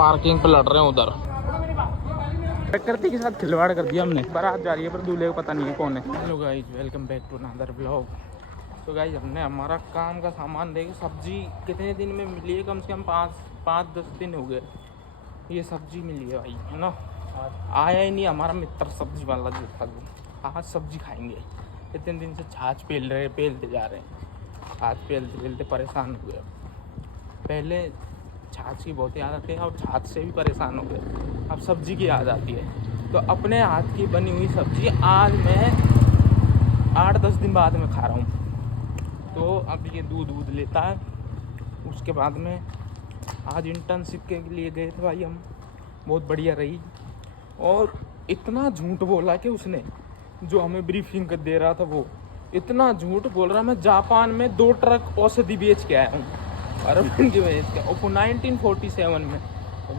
Parking पे लड़ रहे हैं उधर। प्रकृति के साथ खिलवाड़ कर दिया हमने। बारात जा रही है पर दूल्हे को पता नहीं है कौन है। Hello guys, welcome back to another vlog. तो गाइस, हमने हमारा काम का सामान देखे। सब्जी कितने दिन में मिली है? कम से कम 5-10 दिन हो गए ये सब्जी मिली है भाई, है ना। आया ही नहीं हमारा मित्र सब्जी वाला जो था। आज सब्जी खाएंगे। इतने दिन से छाछ पेलते जा रहे हैं। छाछ पेलते परेशान हो गए। पहले छाछ की बहुत याद आती है और छाछ से भी परेशान हो गए। अब सब्जी की याद आती है। तो अपने हाथ की बनी हुई सब्जी आज मैं 8-10 दिन बाद में खा रहा हूँ। तो अब ये दूध लेता है। उसके बाद में आज इंटर्नशिप के लिए गए थे भाई हम। बहुत बढ़िया रही। और इतना झूठ बोला कि उसने जो हमें ब्रीफिंग कर दे रहा था, वो इतना झूठ बोल रहा। मैं जापान में 2 ट्रक औषधि बेच के आया हूँ अरविंद की बेच के। और 1947 में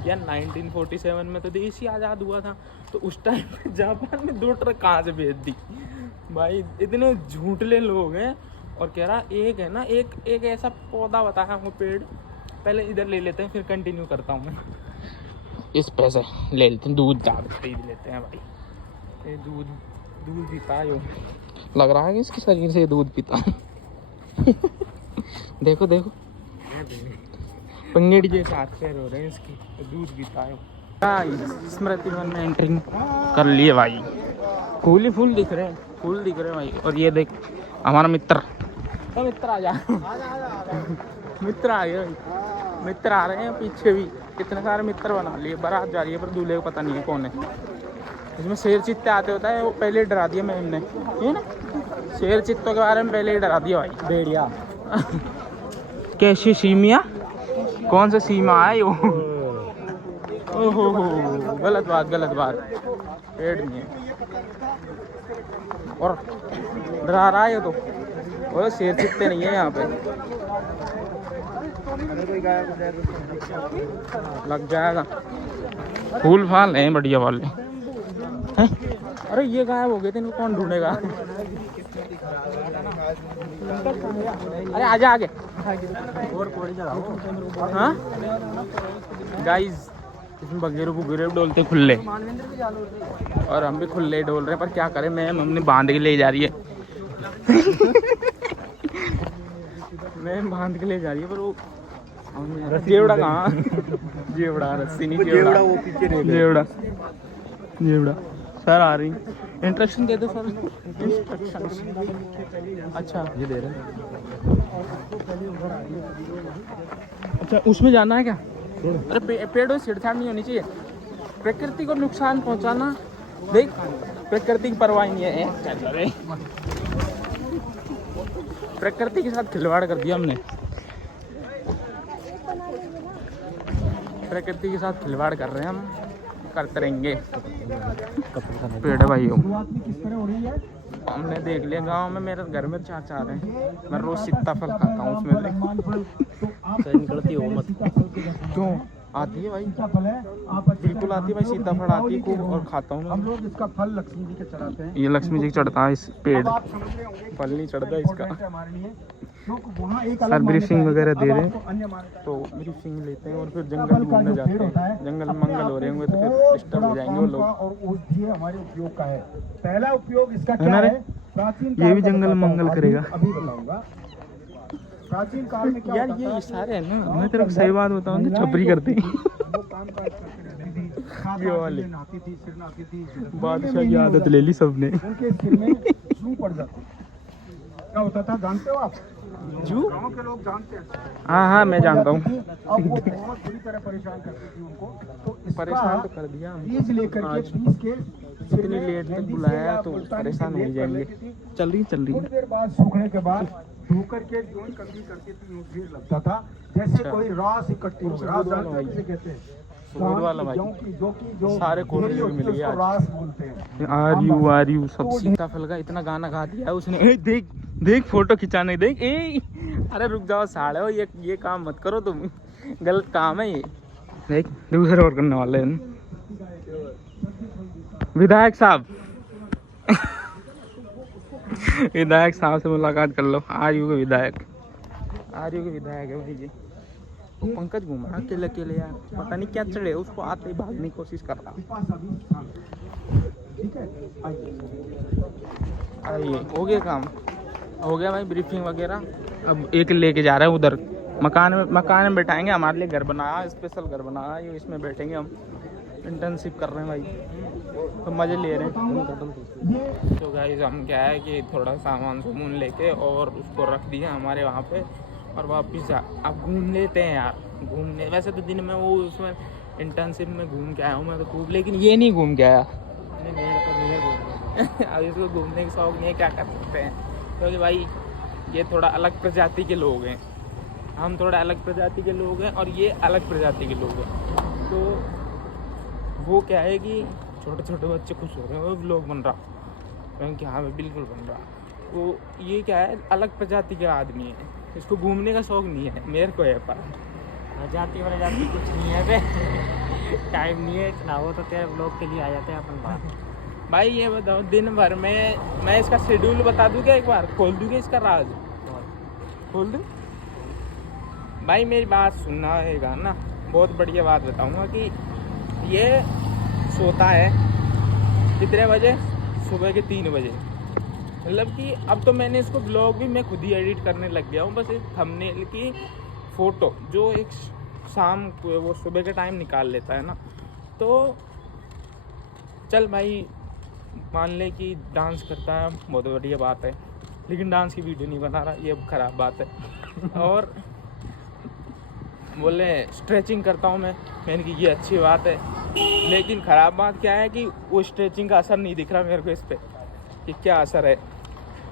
यार 1947 में तो देश ही आज़ाद हुआ था। तो उस टाइम पे जापान में 2 ट्रक कहाँ से बेच दी भाई। इतने झूठले लोग हैं। और कह रहा एक है ना, एक ऐसा पौधा बताया वो पेड़। पहले इधर ले लेते हैं फिर कंटिन्यू करता हूँ मैं। इस पैसे ले लेते हैं, दूध ज़्यादा खरीद लेते हैं भाई। ये दूध पीता है। लग रहा है कि इसके शरीर से दूध पीता है। देखो पंगेड़ी जैसे हाथ पैर हो रहे हैं इसकी। तो दूध पीता है। स्मृति वन में एंट्रिंग कर लिए भाई। फूल दिख रहे हैं भाई। और ये देख हमारा मित्र। तो मित्र आ जा। मित्र आ गए भाई। मित्र आ रहे हैं पीछे भी। कितने सारे मित्र बना लिए। बारात जा रही है पर दूल्हे को पता नहीं है कौन है। इसमें शेर चित्ते आते होता है, वो पहले ही डरा दिया मैंने। ये ना शेर चित्तों के बारे में पहले ही डरा दिया भाई। भेड़िया। कैसी सीमिया? कौन सा सीमा है वो? ओहो गलत बात। पेड़ नहीं है और डरा रहा है ये तो। और शेर चित्ते नहीं है यहाँ पे। लग जाएगा। फूल फाल हैं बढ़िया वाले हैं। अरे ये गायब हो गए थे, इनको कौन ढूंढेगा? अरे आजा आगे। हाँ गाइस, इसमें बगेरे डोलते खुले। और हम भी खुले डोल रहे हैं। पर क्या करें, मैम हमने बांध के ले जा रही है। मैम बांध के ले जा रही है पर वो जेवड़ा कहाँ? जेवड़ा रस्सी नहीं, जेवड़ा वो पीछे। जेवड़ा सर आ रही। इंस्ट्रक्शन दे दो सर। इंस्ट्रक्शन अच्छा ये दे रहे हैं। अच्छा उसमें जाना है क्या? अरे पेड़ों से छेड़छाड़ नहीं होनी चाहिए। प्रकृति को नुकसान पहुंचाना, देख प्रकृति की परवाह नहीं है। प्रकृति के साथ खिलवाड़ कर दिया हमने। प्रकृति के साथ खिलवाड़ कर रहे हैं हम, करते रहेंगे। पेड़ भाई हमने देख लिया। गांव में मेरे घर में चाचा आ रहे हैं। मैं रोज सीताफल खाता हूँ उसमें से। निकलती हो मत। क्यों आती है भाई? बिल्कुल आती है भाई। सीताफल आती है खूब और खाता हूँ हम लोग। इसका फल लक्ष्मी जी के चढ़ाते हैं। ये लक्ष्मी जी चढ़ता है इस पेड़। फल नहीं चढ़ता इसका। सर ब्रीफिंग वगैरह दे रहे हैं। तो ब्रीफिंग लेते हैं और फिर जंगल घूमने जाते हैं। जंगल में मंगल हो रहे होंगे तो फिर डिस्टर्ब हो जाएंगे वो लोग। और औषधि हमारे उपयोग का है। पहला उपयोग इसका क्या है? प्राचीन ये भी जंगल मंगल करेगा। अभी बताऊंगा। प्राचीन काल में क्या यार ये सारे है ना। मैं तेरे को सही बात बताऊं तो छपरी करते हैं। ये वाले बादशाह की आदत ले ली सबने। उनके सिर में जू पड़ जाती। क्या होता था जानते हो आप? जू गांव के लोग जानते हैं। हाँ मैं जानता हूँ। अब वो बहुत बुरी तरह परेशान करती थी उनको। तो परेशान तो कर दिया बीज लेकर के पीस के इतनी लेट तक बुलाया तो परेशान हो जाएंगे। चल रही कुछ देर बाद सूखने के बाद धोकर के जोन कंघी करके ढेर लगता था। जैसे कोई रास इकट्ठी हो। रास किसे कहते हैं? वाला भाई जो सारे कोने मिल गया। रास बोलते हैं। आर यू सब। सीताफल का इतना गाना गा दिया उसने। देख फोटो खिंचाने देख। अरे रुक जाओ साले हो, ये काम मत करो तुम। गलत काम है ये। देख दूसरे और करने वाले हैं। विधायक साहब विधायक साहब से मुलाकात कर लो। आर यू के विधायक है भाई ये। वो पंकज घूम रहा अकेले अकेले यार, पता नहीं क्या चढ़े, उसको आते ही भागने की कोशिश कर रहा। आइए, हो गया काम, हो गया भाई ब्रीफिंग वगैरह। अब एक लेके जा रहा है उधर मकान में बैठाएंगे, हमारे लिए घर बनाया, स्पेशल घर बनाया, ये इसमें बैठेंगे हम। इंटर्नशिप कर रहे हैं भाई, तो मज़े ले रहे हैं। तो गाइस हम क्या है कि थोड़ा सामान सामान लेके और उसको रख दिया हमारे वहाँ पे, और वापस अब घूम लेते हैं यार। घूमने वैसे तो दिन में वो उसमें इंटर्नशिप में घूम के आया हूँ मैं तो खूब, लेकिन ये नहीं घूम के आया। अब इसको घूमने का शौक नहीं है, क्या कर सकते हैं, क्योंकि भाई ये थोड़ा अलग प्रजाति के लोग हैं, हम थोड़ा अलग प्रजाति के लोग हैं और ये अलग प्रजाति के लोग हैं। तो वो क्या है कि छोटे छोटे बच्चे खुश हो रहे हैं, वो व्लॉग बन रहा, क्योंकि हाँ भाई बिल्कुल बन रहा। वो ये क्या है, अलग प्रजाति के आदमी है, इसको घूमने का शौक नहीं है, मेरे को है। पर जाती वाला जाती कुछ नहीं है बे, टाइम नहीं है इतना, वो तो तेरे व्लॉग के लिए आ जाते हैं अपन बात। भाई ये बताओ, दिन भर में मैं इसका शेड्यूल बता दूँ क्या, एक बार खोल दूँगा इसका राज, खोल दूँ भाई। मेरी बात सुनना है ना, बहुत बढ़िया बात बताऊँगा कि ये सोता है कितने बजे, सुबह के 3 बजे। मतलब कि अब तो मैंने इसको ब्लॉग भी मैं खुद ही एडिट करने लग गया हूँ, बस एक थंबनेल की फ़ोटो जो एक शाम को वो सुबह के टाइम निकाल लेता है ना। तो चल भाई मान ले कि डांस करता है, बहुत बढ़िया बात है, लेकिन डांस की वीडियो नहीं बना रहा, ये ख़राब बात है। और बोले स्ट्रेचिंग करता हूँ मैंने कि ये अच्छी बात है, लेकिन ख़राब बात क्या है कि वो स्ट्रेचिंग का असर नहीं दिख रहा मेरे को इस पर कि क्या असर है।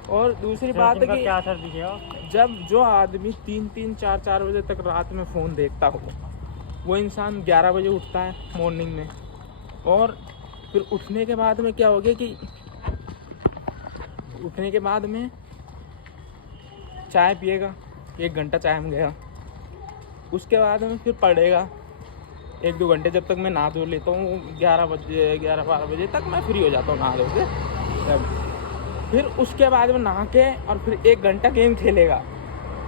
और दूसरी बात है कि क्या असर दिखेगा, जब जो आदमी 3-3, 4-4 बजे तक रात में फ़ोन देखता हो, वो इंसान 11 बजे उठता है मॉर्निंग में, और फिर उठने के बाद में क्या हो गया कि उठने के बाद में चाय पिएगा, 1 घंटा चाय में गया, उसके बाद में फिर पढ़ेगा 1-2 घंटे, जब तक मैं नहा धो लेता हूँ 11-12 बजे तक मैं फ्री हो जाता हूँ नहा धो के। तब फिर उसके बाद में नहा के और फिर 1 घंटा गेम खेलेगा।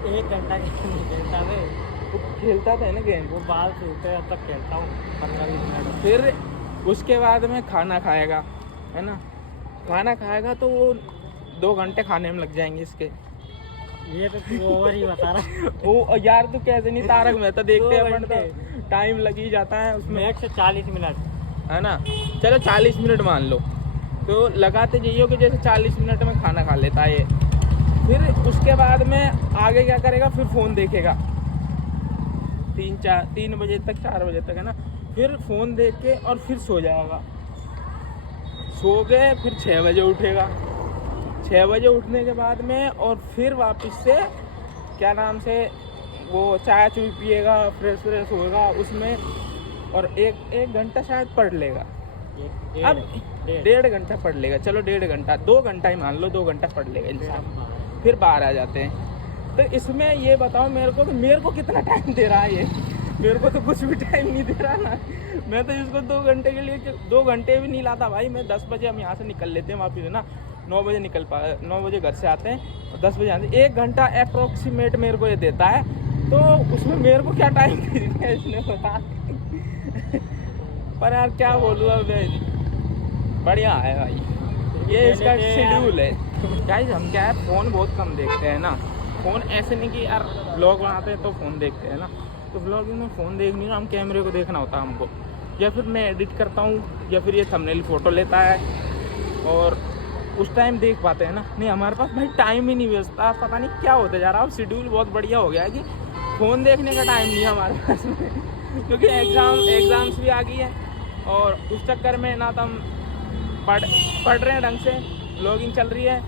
1 घंटा नहीं खेलता है, वो खेलता था ना गेम, वो बाल सूखते हैं तब खेलता हूँ 15-20 मिनट। फिर उसके बाद में खाना खाएगा, है ना, खाना खाएगा तो वो 2 घंटे खाने में लग जाएंगे इसके। ये तो तू ओवर ही बता रहा। वो यार तू कैसे नहीं, तारक मेहता देखते हैं अपन तो टाइम लग ही जाता है उसमें, 140 मिनट है ना। चलो 40 मिनट मान लो, तो लगाते जाइए कि जैसे 40 मिनट में खाना खा लेता है ये। फिर उसके बाद में आगे क्या करेगा, फिर फ़ोन देखेगा 3 बजे तक, 4 बजे तक, है ना। फिर फ़ोन देख के और फिर सो जाएगा, सो गए, फिर 6 बजे उठेगा, 6 बजे उठने के बाद में और फिर वापस से क्या नाम से वो चाय चूय पिएगा, फ्रेश होगा उसमें, और एक घंटा शायद पढ़ लेगा। अब 1.5 घंटा पढ़ लेगा, चलो 1.5 घंटा, 2 घंटा ही मान लो, 2 घंटा पढ़ लेगा इंसान, फिर बाहर आ जाते हैं। तो इसमें ये बताओ मेरे को कि मेरे को कितना टाइम दे रहा है ये, मेरे को तो कुछ भी टाइम नहीं दे रहा ना। मैं तो इसको 2 घंटे के लिए, 2 घंटे भी नहीं लाता भाई मैं। 10 बजे हम यहाँ से निकल लेते हैं वापस, है ना, 9 बजे 9 बजे घर से आते हैं और 10 बजे आते हैं। 1 घंटा अप्रोक्सीमेट मेरे को ये देता है, तो उसमें मेरे को क्या टाइम देना है इसने बता। पर यार क्या बोलूँ, अब बढ़िया है भाई, ये इसका शेड्यूल है। गाइस हम क्या है, फ़ोन बहुत कम देखते हैं ना। फ़ोन ऐसे नहीं कि यार ब्लॉग बनाते हैं तो फ़ोन देखते हैं ना, तो ब्लॉगिंग में फ़ोन देखनी ना, हम कैमरे को देखना होता है हमको, या फिर मैं एडिट करता हूँ, या फिर ये थंबनेल फ़ोटो लेता है और उस टाइम देख पाते हैं ना। नहीं, हमारे पास भाई टाइम ही नहीं बचता, पता नहीं क्या होता जा रहा है। अब शेड्यूल बहुत बढ़िया हो गया है कि फ़ोन देखने का टाइम नहीं है हमारे पास में, क्योंकि एग्ज़ाम्स भी आ गई है, और उस चक्कर में ना तो हम पढ़ रहे हैं ढंग से, ब्लॉगिंग चल रही है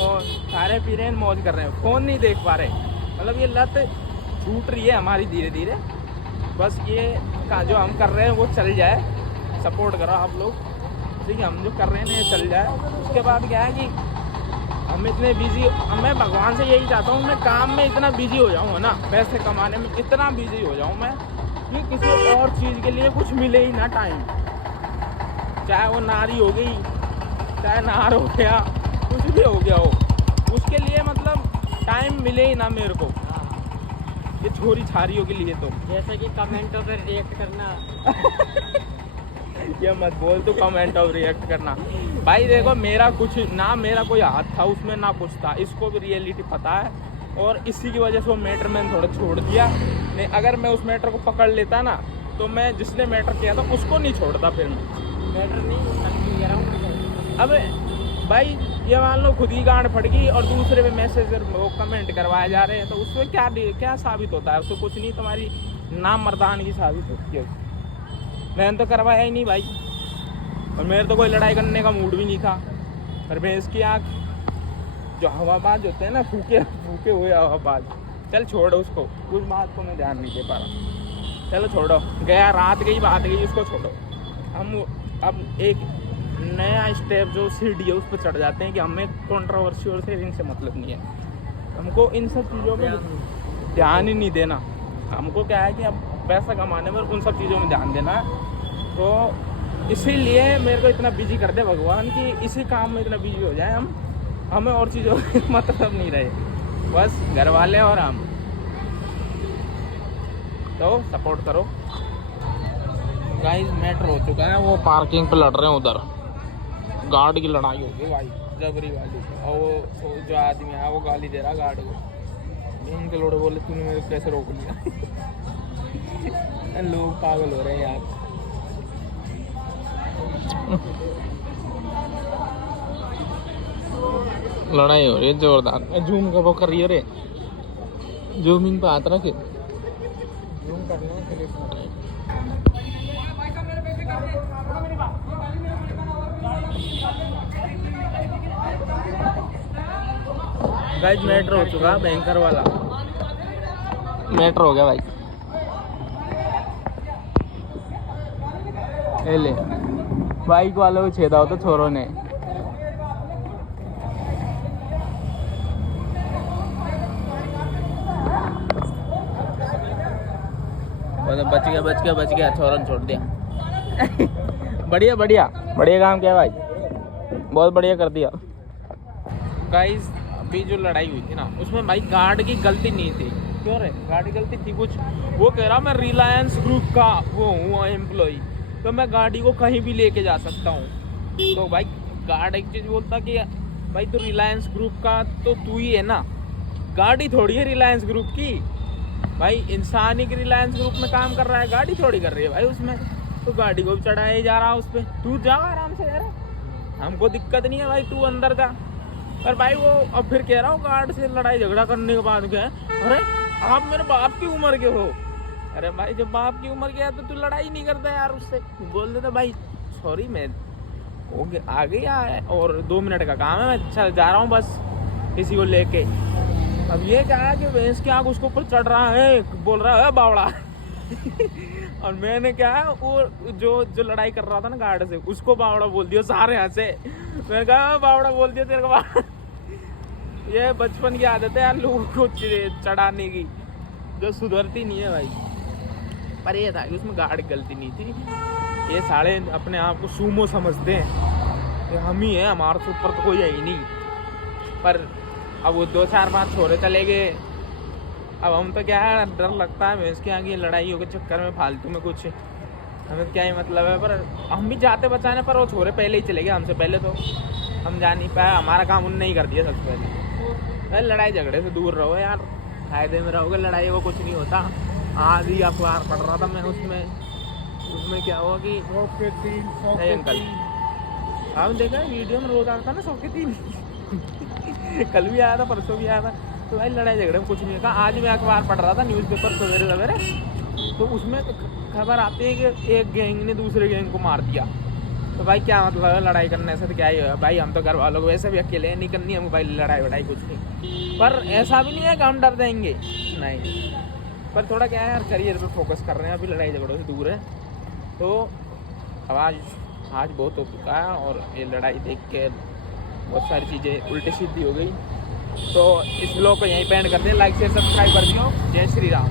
और खा रहे पी रहे हैं, मौज कर रहे हैं, फ़ोन नहीं देख पा रहे। मतलब ये लत छूट रही है हमारी धीरे धीरे। बस ये जो हम कर रहे हैं वो चल जाए, सपोर्ट करो आप लोग, ठीक है, हम जो कर रहे हैं ना ये चल जाए। उसके बाद क्या है कि हम इतने बिजी, मैं भगवान से यही चाहता हूँ मैं काम में इतना बिजी हो जाऊँ, है ना, पैसे कमाने में इतना बिजी हो जाऊँ मैं कि किसी और चीज़ के लिए कुछ मिले ही ना टाइम, चाहे वो नारी हो गई, चाहे नार हो गया, कुछ भी हो गया हो, उसके लिए मतलब टाइम मिले ही ना मेरे को। ये छोरी छारियों के लिए तो जैसे कि कमेंटों पे रिएक्ट करना। ये मत बोल तू कमेंट और रिएक्ट करना। भाई देखो मेरा कुछ ना, मेरा कोई हाथ था उसमें ना कुछ था, इसको भी रियलिटी पता है और इसी की वजह से वो मैटर मैंने थोड़ा छोड़ दिया। नहीं अगर मैं उस मैटर को पकड़ लेता ना तो मैं जिसने मैटर किया था उसको नहीं छोड़ता फिर मैटर नहीं। अब भाई ये मान लो खुद ही गांड फट गई और दूसरे पे मैसेज वो कमेंट करवाए जा रहे हैं तो उसमें क्या साबित होता है? उससे कुछ नहीं, तुम्हारी नाम मर्दान की साबित होती है। मैंने तो करवाया ही नहीं भाई और मेरे तो कोई लड़ाई करने का मूड भी नहीं था। पर भैंस की आँख जो हवाबाज होते हैं ना, फूके हुए हवाबाज, चल छोड़ो उसको, उस बात को मैं ध्यान नहीं दे पा रहा। चलो छोड़ो, गया रात गई बात गई, उसको छोड़ो। हम अब एक नया स्टेप जो सीढ़ी है उस पर चढ़ जाते हैं कि हमें कंट्रोवर्शियल से इनसे मतलब नहीं है। हमको इन सब चीज़ों में ध्यान ही नहीं देना। हमको क्या है कि अब पैसा कमाने में उन सब चीज़ों में ध्यान देना है। तो इसीलिए मेरे को इतना बिजी कर दे भगवान कि इसी काम में इतना बिजी हो जाए हम, हमें और चीज़ों में मतलब नहीं रहे, बस घर वाले और हम। तो सपोर्ट करो गाइस। मैटर हो चुका है, वो पार्किंग पे लड़ रहे हैं उधर, गार्ड की लड़ाई होगी भाई जबरी वाली। और वो जो आदमी है वो गाली दे रहा गार्ड को। उनके लोड़े बोले तूने मेरे को कैसे रोक लिया? लोग पागल हो रहे हैं यार। लड़ाई हो रही है जोरदार। जूम का वो कर रही है रे, जूमिंग पे हाथ रखे, जूम करना है क्लिप में। गाइस मैटर हो चुका बैंकर वाला, मैटर हो गया भाई। ले बाइक वालों को छेदा हो तो छोरों ने। बच गया छोरों ने छोड़ दिया। बढ़िया काम किया भाई, बहुत बढ़िया कर दिया। गाइस अभी जो लड़ाई हुई थी ना उसमें भाई गार्ड की गलती नहीं थी। क्यों रे? गार्ड की गलती थी कुछ? वो कह रहा मैं रिलायंस ग्रुप का वो हूँ एम्प्लॉय, तो मैं गाड़ी को कहीं भी लेके जा सकता हूँ। तो भाई गार्ड एक चीज़ बोलता कि भाई तो रिलायंस ग्रुप का तो तू ही है ना, गाड़ी थोड़ी है रिलायंस ग्रुप की। भाई इंसान ही रिलायंस ग्रुप में काम कर रहा है, गाड़ी थोड़ी कर रही है भाई उसमें। तो गाड़ी को भी चढ़ाया ही जा रहा उस पर। तू जा आराम से यार, हमको दिक्कत नहीं है भाई, तू अंदर जा। पर भाई वो अब फिर कह रहा हूँ गार्ड से लड़ाई झगड़ा करने के बाद क्या है, अरे आप मेरे बाप की उम्र के हो। अरे भाई जब बाप की उम्र के है तो तू लड़ाई नहीं करता यार उससे, बोल देता भाई सॉरी मैं आ गया है और 2 मिनट का काम है, मैं चल जा रहा हूँ बस किसी को लेके। अब ये क्या है कि भैंस की आँख उसके ऊपर चढ़ रहा है, बोल रहा है बावड़ा। और मैंने क्या है वो जो लड़ाई कर रहा था ना गार्ड से, उसको बावड़ा बोल दिया सारे यहाँ से। मैंने कहा बावड़ा बोल दिया तेरे को। ये बचपन की आदत है यार लोगों को चढ़ाने की, जो सुधरती नहीं है भाई। पर ये था कि उसमें गार्ड की गलती नहीं थी। ये साले अपने आप को सूमो समझते हैं कि हम ही हैं, हमारे से ऊपर तो कोई है ही नहीं। पर अब वो 2-4-5 छोरे चले गए। अब हम तो क्या है, डर लगता है भैंस के आगे लड़ाइयों के चक्कर में फालतू में कुछ हमें क्या ही मतलब है। पर हम भी जाते बचाने, पर वो छोरे पहले ही चले गए हमसे पहले, तो हम जा नहीं पाए। हमारा काम उनने ही कर दिया सबसे पहले। भाई लड़ाई झगड़े से दूर रहो यार, फायदे में रहोगे। लड़ाई को कुछ नहीं होता। आज ही अखबार पढ़ रहा था मैं, उसमें क्या हुआ कि 100 के 3 अंकल, आप देखा वीडियो में रोज आता ना 100 के 3। कल भी आया था, परसों भी आया था। तो भाई लड़ाई झगड़े में कुछ नहीं होता। आज मैं अखबार पढ़ रहा था, न्यूज़पेपर सवेरे, तो उसमें खबर आती है कि एक गैंग ने दूसरे गैंग को मार दिया। तो भाई क्या मतलब है लड़ाई करने से? तो क्या ही है भाई, हम तो घर वालों को वैसे भी अकेले नहीं करनी है भाई लड़ाई कुछ नहीं। पर ऐसा भी नहीं है कि हम डर देंगे, नहीं। पर थोड़ा क्या है यार, करियर पे फोकस कर रहे हैं, अभी लड़ाई झगड़ों से दूर है। तो आवाज़ आज बहुत हो चुका है और ये लड़ाई देख के बहुत सारी चीज़ें उल्टी सीधी हो गई। तो इस ब्लॉग को यहीं पे एंड करते हैं। लाइक शेयर सब्सक्राइब कर दियो। जय श्री राम।